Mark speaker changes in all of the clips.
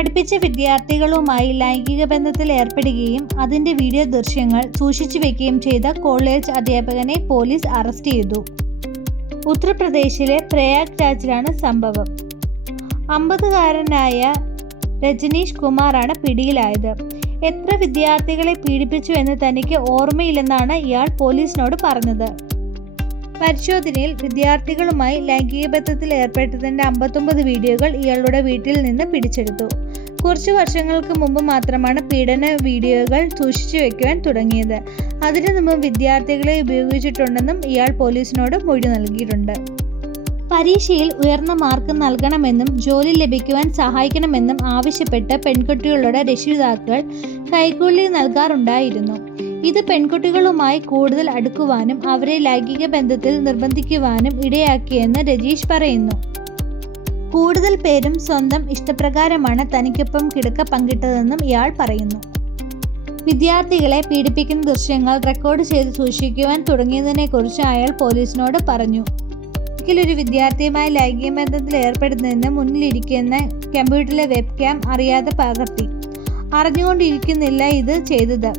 Speaker 1: പഠിപ്പിച്ച വിദ്യാർത്ഥികളുമായി ലൈംഗിക ബന്ധത്തിൽ ഏർപ്പെടുകയും അതിന്റെ വീഡിയോ ദൃശ്യങ്ങൾ സൂക്ഷിച്ചു വെക്കുകയും ചെയ്ത കോളേജ് അധ്യാപകനെ പോലീസ് അറസ്റ്റ് ചെയ്തു. ഉത്തർപ്രദേശിലെ പ്രയാഗ് രാജിലാണ് സംഭവം. അമ്പതുകാരനായ രജനീഷ് കുമാറാണ് പിടിയിലായത്. എത്ര വിദ്യാർത്ഥികളെ പീഡിപ്പിച്ചു എന്ന് തനിക്ക് ഓർമ്മയില്ലെന്നാണ് ഇയാൾ പോലീസിനോട് പറഞ്ഞത്. പരിശോധനയിൽ വിദ്യാർത്ഥികളുമായി ലൈംഗിക ബന്ധത്തിൽ ഏർപ്പെട്ടതിന്റെ അമ്പത്തൊമ്പത് വീഡിയോകൾ ഇയാളുടെ വീട്ടിൽ നിന്ന് പിടിച്ചെടുത്തു. കുറച്ചു വർഷങ്ങൾക്ക് മുമ്പ് മാത്രമാണ് പീഡന വീഡിയോകൾ സൂക്ഷിച്ചു വെക്കുവാൻ തുടങ്ങിയത്. അതിനു മുമ്പ് വിദ്യാർത്ഥികളെ ഉപയോഗിച്ചിട്ടുണ്ടെന്നും ഇയാൾ പോലീസിനോട് മൊഴി നൽകിയിട്ടുണ്ട്. പരീക്ഷയിൽ ഉയർന്ന മാർക്ക് നൽകണമെന്നും ജോലി ലഭിക്കുവാൻ സഹായിക്കണമെന്നും ആവശ്യപ്പെട്ട് പെൺകുട്ടികളുടെ രക്ഷിതാക്കൾ കൈക്കൂലി നൽകാറുണ്ടായിരുന്നു. ഇത് പെൺകുട്ടികളുമായി കൂടുതൽ അടുക്കുവാനും അവരെ ലൈംഗിക ബന്ധത്തിൽ നിർബന്ധിക്കുവാനും ഇടയാക്കിയെന്ന് രജീഷ് പറയുന്നു. കൂടുതൽ പേരും സ്വന്തം ഇഷ്ടപ്രകാരമാണ് തനിക്കൊപ്പം കിടക്ക പങ്കിട്ടതെന്നും ഇയാൾ പറയുന്നു. വിദ്യാർത്ഥികളെ പീഡിപ്പിക്കുന്ന ദൃശ്യങ്ങൾ റെക്കോർഡ് ചെയ്ത് സൂക്ഷിക്കുവാൻ തുടങ്ങിയതിനെക്കുറിച്ച് അയാൾ പോലീസിനോട് പറഞ്ഞു. ഒരിക്കലൊരു വിദ്യാർത്ഥിയുമായി ലൈംഗിക ബന്ധത്തിൽ ഏർപ്പെടുന്നതിന് മുന്നിലിരിക്കുന്ന കമ്പ്യൂട്ടറിലെ വെബ് ക്യാം അറിയാതെ പകർത്തി. അറിഞ്ഞുകൊണ്ടിരിക്കുന്നില്ല ഇത് ചെയ്തത്.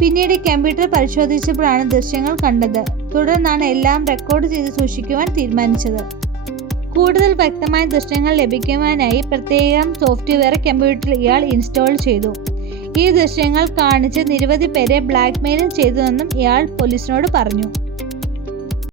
Speaker 1: പിന്നീട് കമ്പ്യൂട്ടർ പരിശോധിച്ചപ്പോഴാണ് ദൃശ്യങ്ങൾ കണ്ടത്. തുടർന്നാണ് എല്ലാം റെക്കോർഡ് ചെയ്ത് സൂക്ഷിക്കുവാൻ തീരുമാനിച്ചത്. കൂടുതൽ വ്യക്തമായ ദൃശ്യങ്ങൾ ലഭിക്കുവാനായി പ്രത്യേകം സോഫ്റ്റ്വെയർ കമ്പ്യൂട്ടറിൽ ഇയാൾ ഇൻസ്റ്റാൾ ചെയ്തു. ഈ ദൃശ്യങ്ങൾ കാണിച്ച് നിരവധി പേരെ ബ്ലാക്ക്മെയിലും ചെയ്തതെന്നും ഇയാൾ പോലീസിനോട് പറഞ്ഞു.